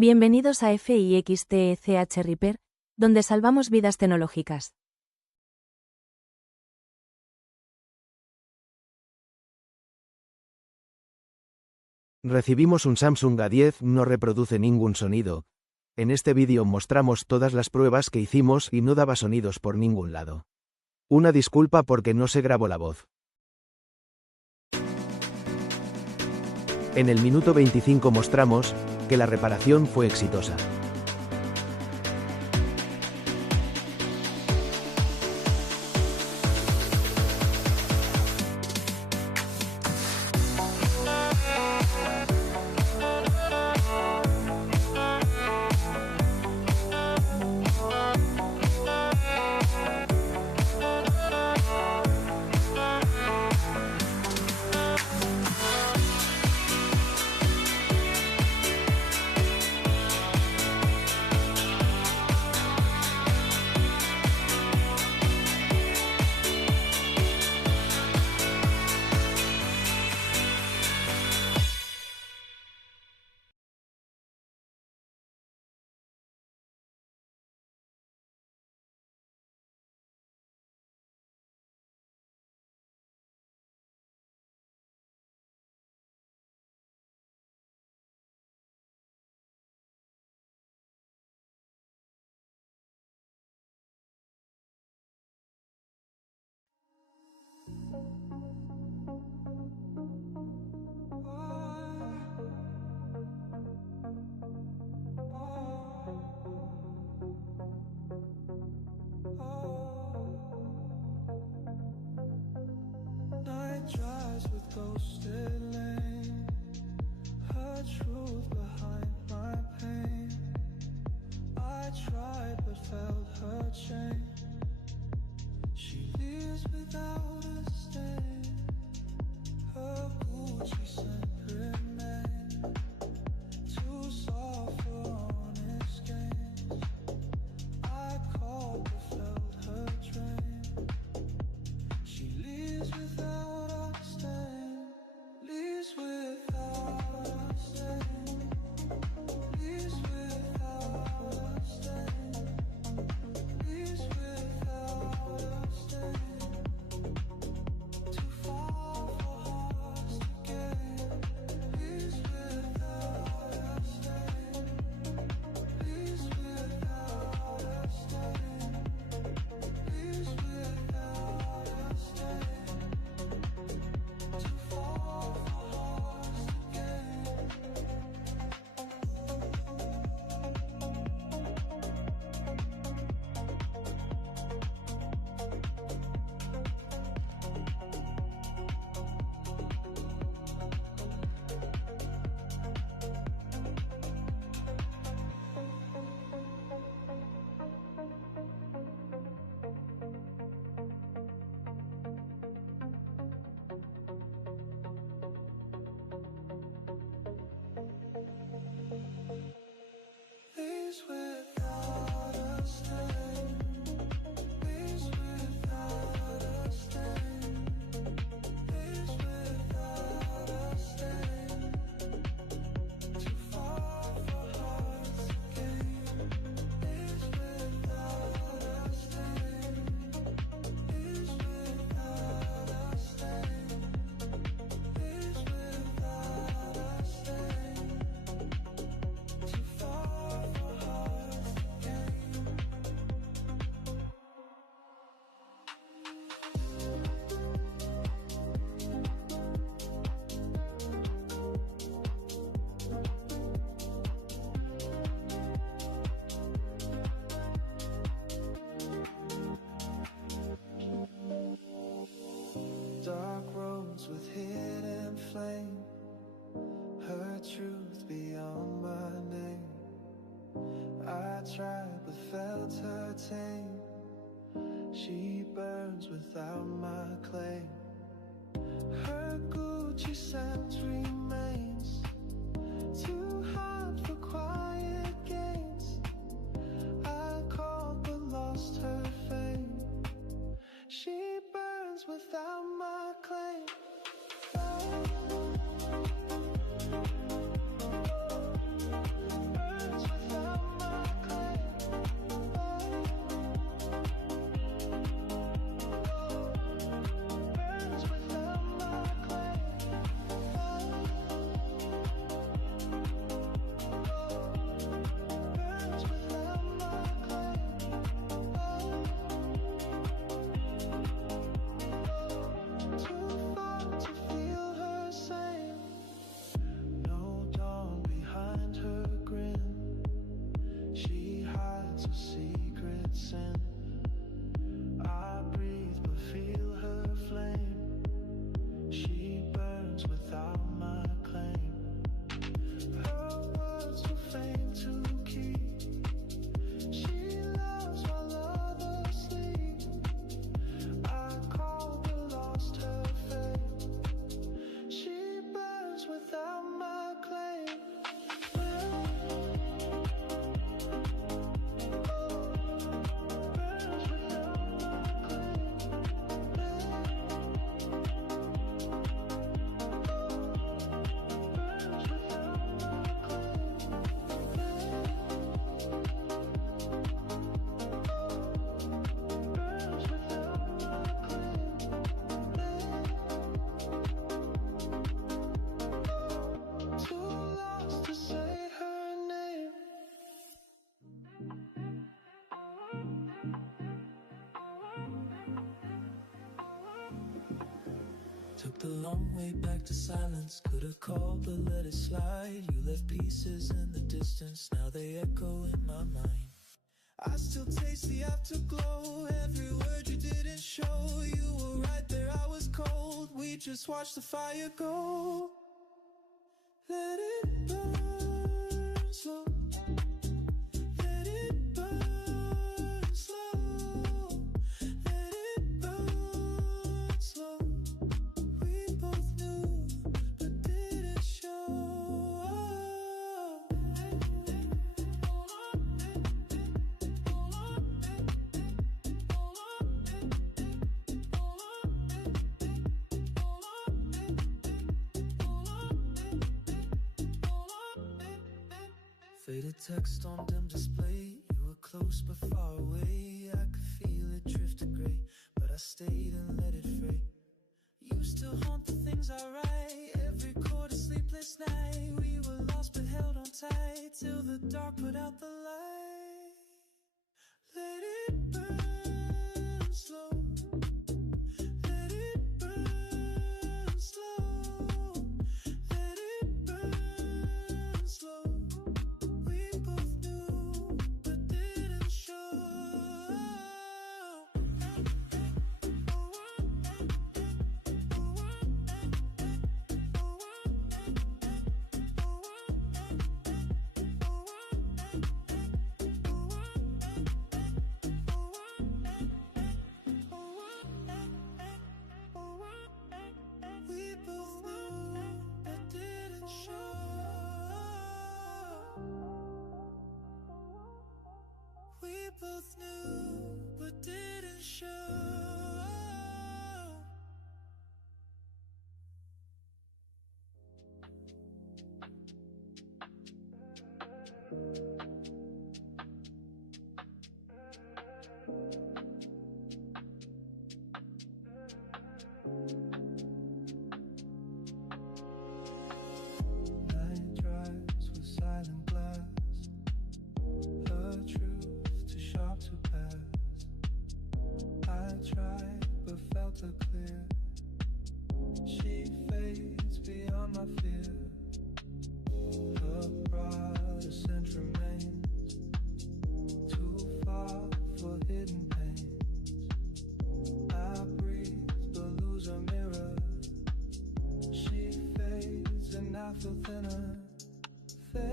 Bienvenidos a FIXTECH Repair, donde salvamos vidas tecnológicas. Recibimos un Samsung A10, no reproduce ningún sonido. En este vídeo mostramos todas las pruebas que hicimos y no daba sonidos por ningún lado. Una disculpa porque no se grabó la voz. En el minuto 25 mostramos que la reparación fue exitosa. Drives with ghosted lane, her truth behind my pain. I tried but felt her chain. She leaves without a stain. Her Gucci scent remains too soft for honest games. I called but felt her drain. She leaves without a stain, leaves without a stain, leaves without a stain, leaves without a stain. Too far for us to gain, leaves without a stain, leaves without a stain, leaves without a stain. Leaves without a stain, leaves without a stain, leaves without a stain. Too far for hearts to gain. Leaves without a stain, leaves without a stain, leaves without a stain. Too far for hearts to gain. Dark roads with hidden flame, her truth beyond my name. I tried but felt her tame. She burns without my claim. Her Gucci scent remains too hot for quiet games. I called but lost her fame. She burns without my claim. Burns Took the long way back to silence. Could've called but let it slide. You left pieces in the distance, now they echo in my mind. I still taste the afterglow. Every word you didn't show. You were right there, I was cold. We just watched the fire go. Let it burn slow. Let it burn slow. Let it burn slow. We both knew but didn't show. Faded text on dim display. You were close but far away. I could feel it drift to gray, but I stayed and let it fray. You still haunt the things I write. Every chord a sleepless night. We were lost but held on tight till the dark put out the light. Let it burn slow. Let it burn slow. Let it burn slow. We both knew but didn't show. We both knew but didn't show. We both knew but didn't show. Night drives with silent glass. Her truth too sharp to pass. I tried but felt her clear. She fades beyond my fear. Her broader scent remains too far for hidden pains. I breathe but lose her mirror. She fades and I feel thinner. Fades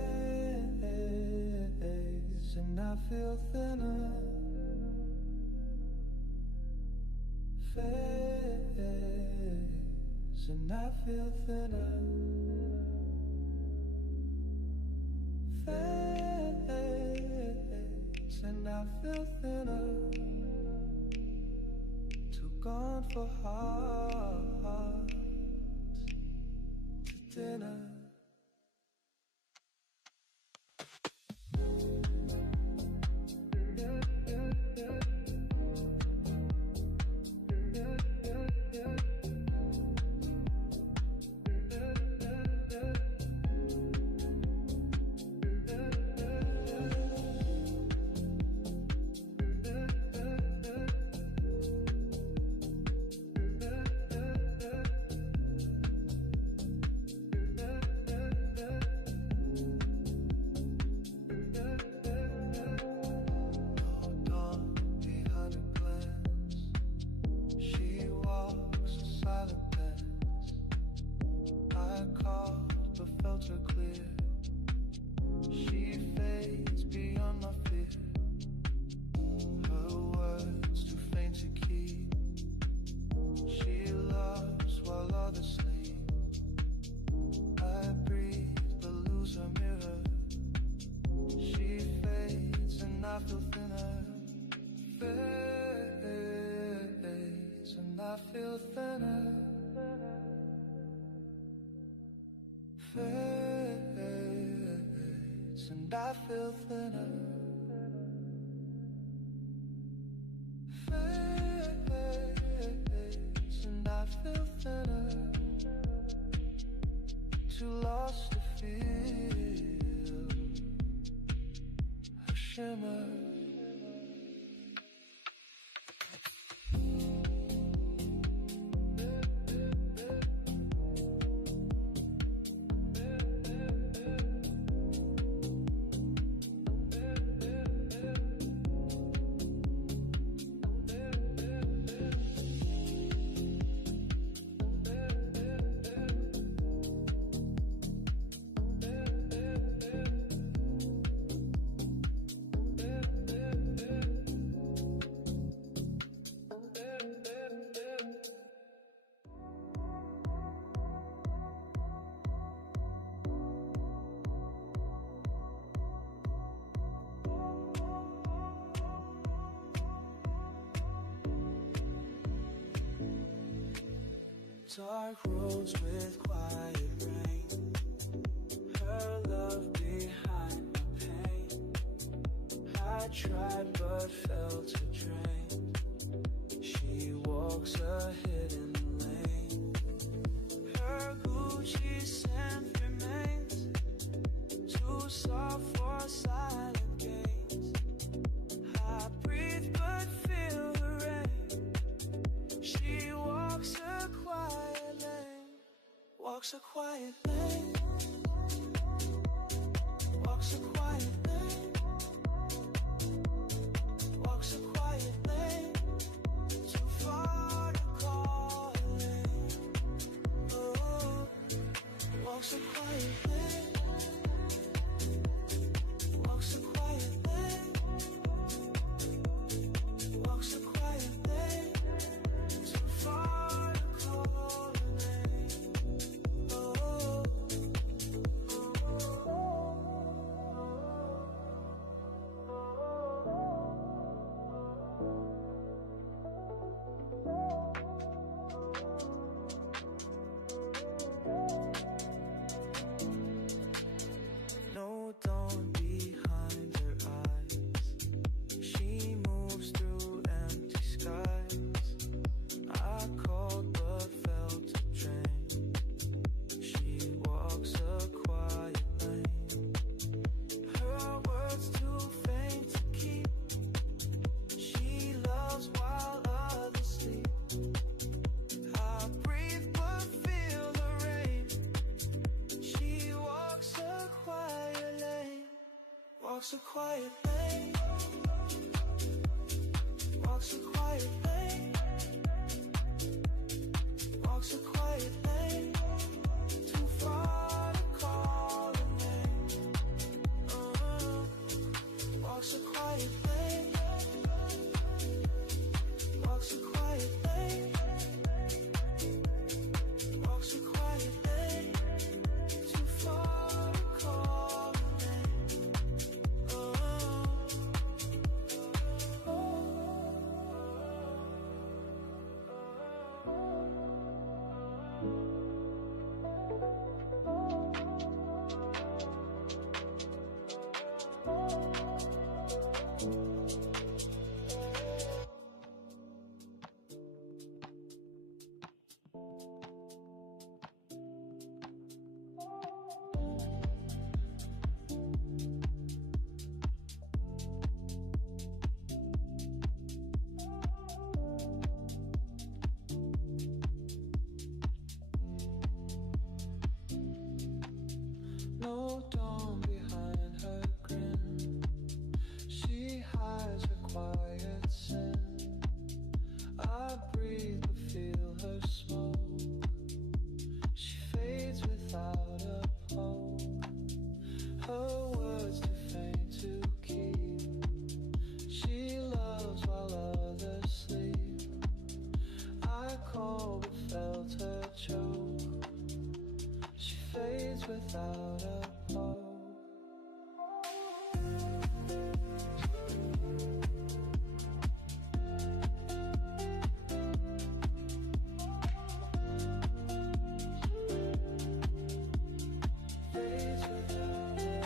and I feel thinner. Fades and I feel thinner. Fades and I feel thinner. Too gone for hearts to dinner. Fades and I feel thinner. Fades and I feel thinner. Too lost to feel her shimmer. dark roads with quiet rain. Her love behind the pain. I tried but felt a drain. She walks a hidden lane. Her Gucci scent remains too soft for silent games. I breathe but feel the rain. She walks a quiet lane. Walks a quiet lane. Walks a quiet lane. Walks a quiet lane. Too far to call a lane. Oh, walks a quiet lane. Walks a quiet lane. Walks a quiet lane. Too far to call a lane. Oh. No dawn behind her eyes. She moves through empty skies. I called but felt a drain. She walks a quiet lane. Her words too faint to keep. She loves while others sleep. I breathe but feel the rain. She walks a quiet lane. Walks a quiet lane. Walks a quiet lane. Walks a quiet lane. Too far to call a name. Walks a quiet lane. Walks a quiet lane. Walks a quiet lane. Too far to call a name. No dawn behind her grin. She hides her quiet sin. I breathe but feel her smoke. She fades without a poke. Her words too faint to keep. She loves while others sleep. I called but felt her choke. She fades without a poke. Fades without a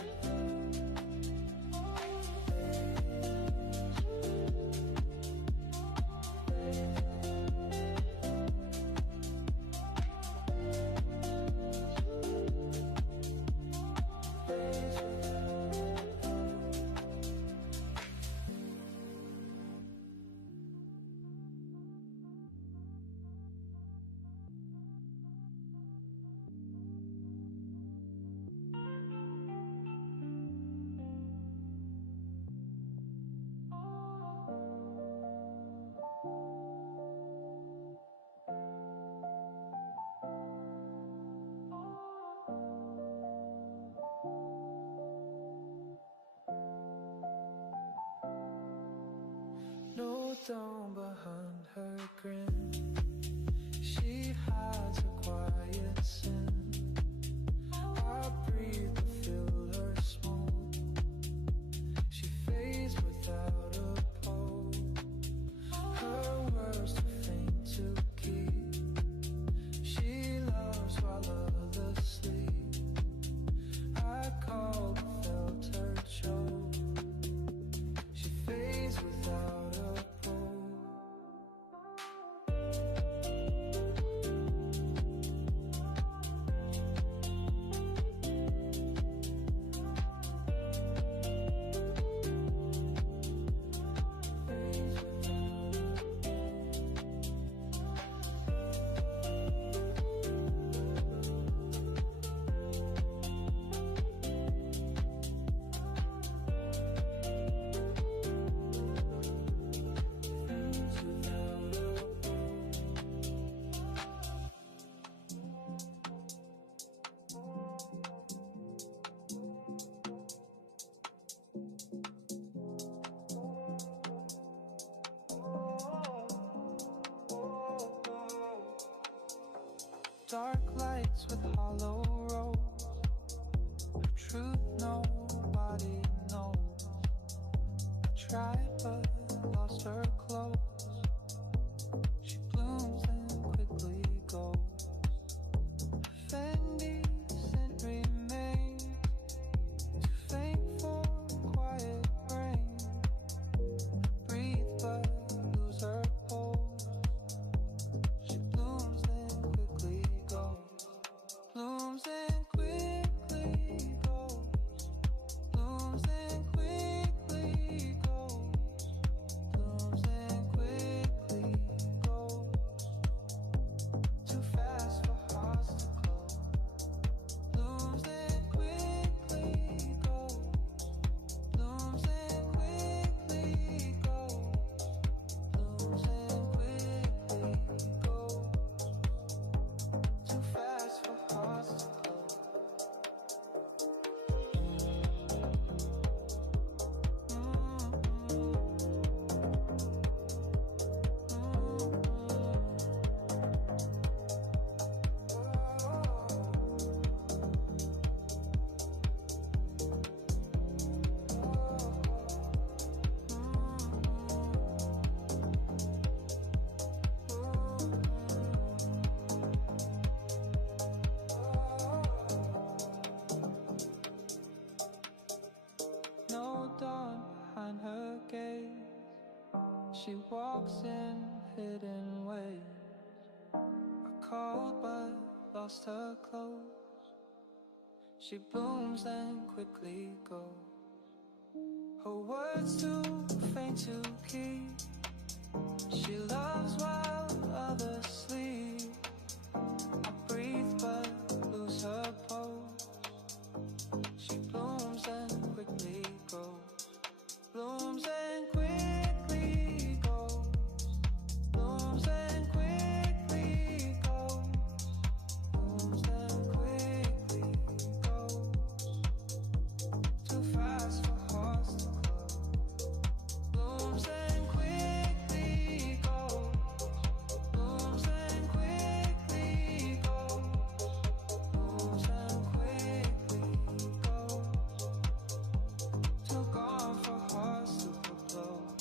No dawn behind her grin. She hides her quiet sin. I breathe to feel her smoke. She fades without a poke. Her words too faint to keep. She dark lights with hollow roads. The truth nobody knows. I tried but lost her clothes. She blooms and quickly goes. Fendi scent remains too faint for quiet rain. Breathe but lose her pulse. She blooms and quickly goes. Blooms and quickly goes. Blooms and quickly goes. Blooms and quickly goes. Too fast for hearts to close. Blooms and quickly goes. Blooms and quickly goes. Blooms and quickly goes. Too fast for hearts to close. No dawn behind her gaze. She walks in hidden ways. I called but lost her clothes. She blooms and quickly goes. Her words too faint to keep. She loves while others sleep. I breathe but lose her pose. She blooms and quickly goes. Blooms and quickly goes. Blooms and quickly goes. Blooms and quickly goes. Too fast for hearts to close. Blooms and quickly goes. Blooms and quickly goes. Blooms and quickly goes. Too gone for hearts to close.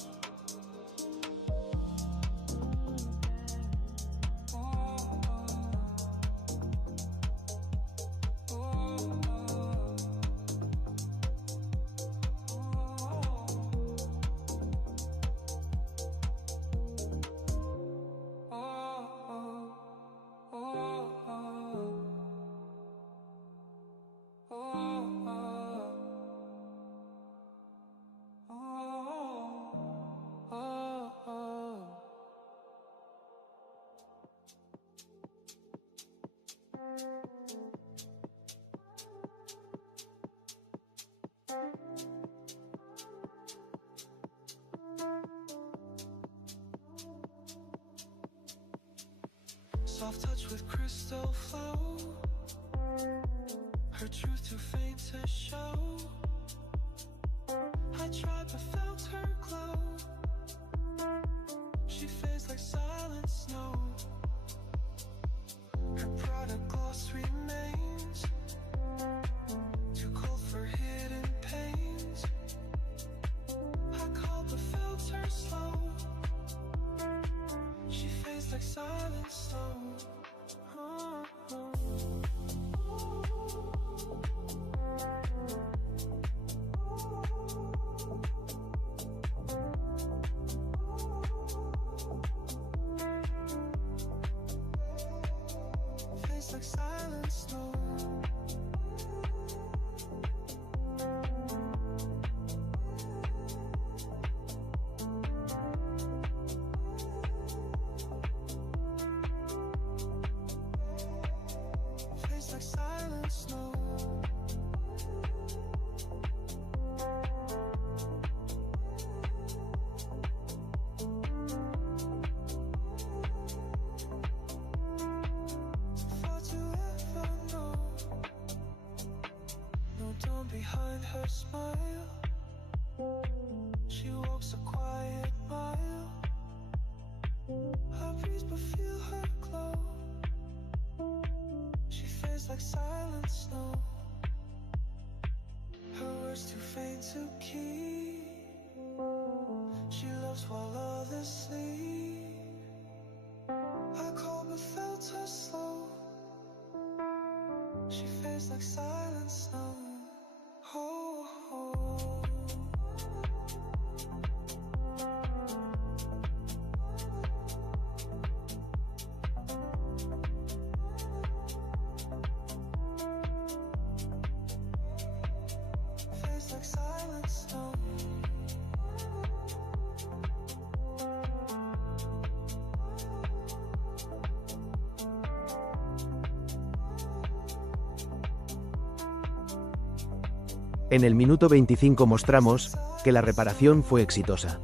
Soft touch with crystal flow. Her truth too faint to show. I tried but felt her glow. She fades like silent snow. Her product gloss remains too cold for hidden pains. I called but felt her slow. She fades like silent snow. Fades like silent snow. Fades like silent snow. Far to ever know. No dawn behind her smile. She walks a quiet mile. I breathe but feel her glow. Feels like silent snow. Her words too faint to keep. She loves while others sleep. I called but felt her slow. She fades like silent snow. Oh, oh. Fades like silent snow. En el minuto 25 mostramos que la reparación fue exitosa.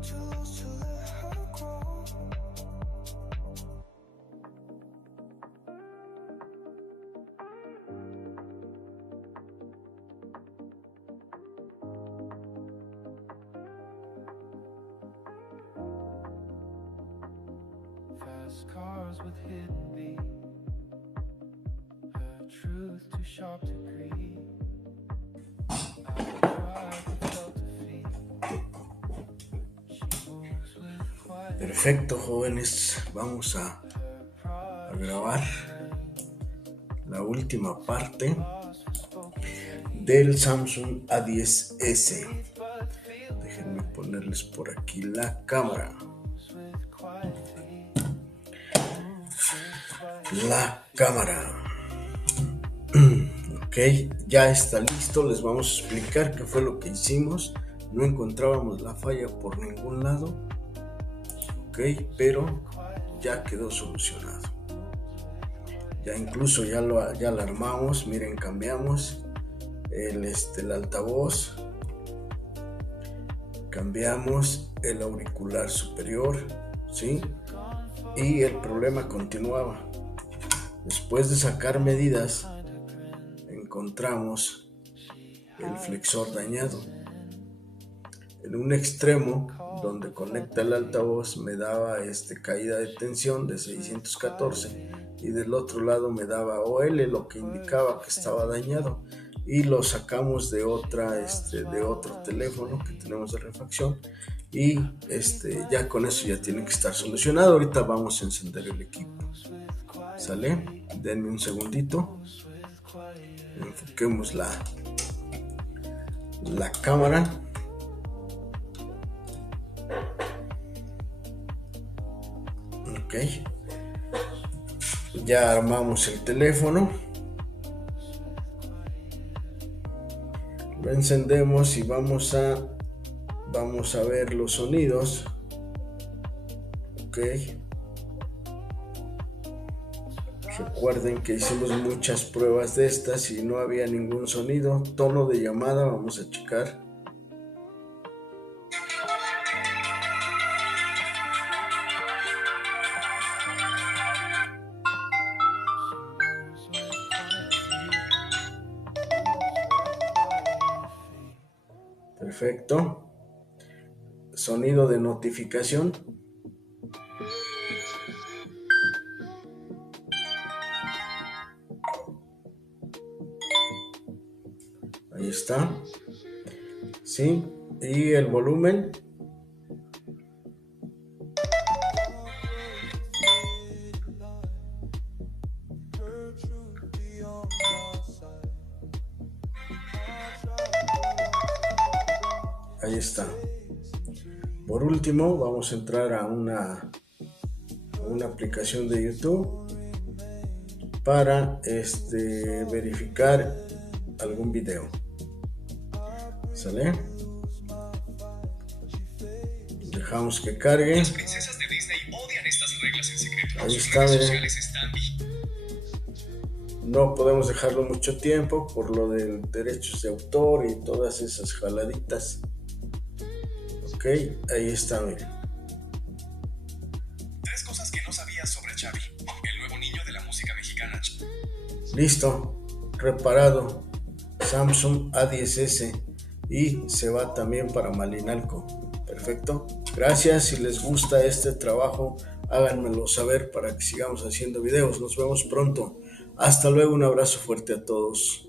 Too lost to let her grow. Fast cars with hidden beat. Her truth too sharp to greet. I tried but felt defeat. She moves with quiet. Perfecto, jóvenes, vamos a grabar la última parte del Samsung A10s. Déjenme ponerles por aquí la cámara. Ok, ya está listo. Les vamos a explicar qué fue lo que hicimos. No encontrábamos la falla por ningún lado. Ok, pero ya quedó solucionado. Ya incluso ya la armamos. Miren, cambiamos el altavoz, cambiamos el auricular superior, ¿sí? Y el problema continuaba. Después de sacar medidas, encontramos el flexor dañado. En un extremo, donde conecta el altavoz, me daba caída de tensión de 614 y del otro lado me daba OL, lo que indicaba que estaba dañado. Y lo sacamos de otro teléfono que tenemos de refacción y ya con eso ya tiene que estar solucionado. Ahorita vamos a encender el equipo. ¿Sale? Denme un segundito. Enfoquemos la cámara. Ok. Ya armamos el teléfono. Lo encendemos y vamos a ver los sonidos. Ok. Recuerden que hicimos muchas pruebas de estas y no había ningún sonido. Tono de llamada, vamos a checar. Perfecto. Sonido de notificación. Ahí está. Sí. Y el volumen. Ahí está. Por último, vamos a entrar a una aplicación de YouTube para verificar algún video. ¿Sale? Dejamos que cargue. Las princesas de Disney odian estas reglas en secreto. Ahí Sus está, redes miren. sociales están No podemos dejarlo mucho tiempo por lo de derechos de autor y todas esas jaladitas. Ok, ahí está, miren. 3 cosas que no sabías sobre Xavi, el nuevo niño de la música mexicana. Listo, reparado. Samsung A10s. y se va también para Malinalco. Perfecto. Gracias. Si les gusta este trabajo, háganmelo saber para que sigamos haciendo videos. Nos vemos pronto. Hasta luego. Un abrazo fuerte a todos.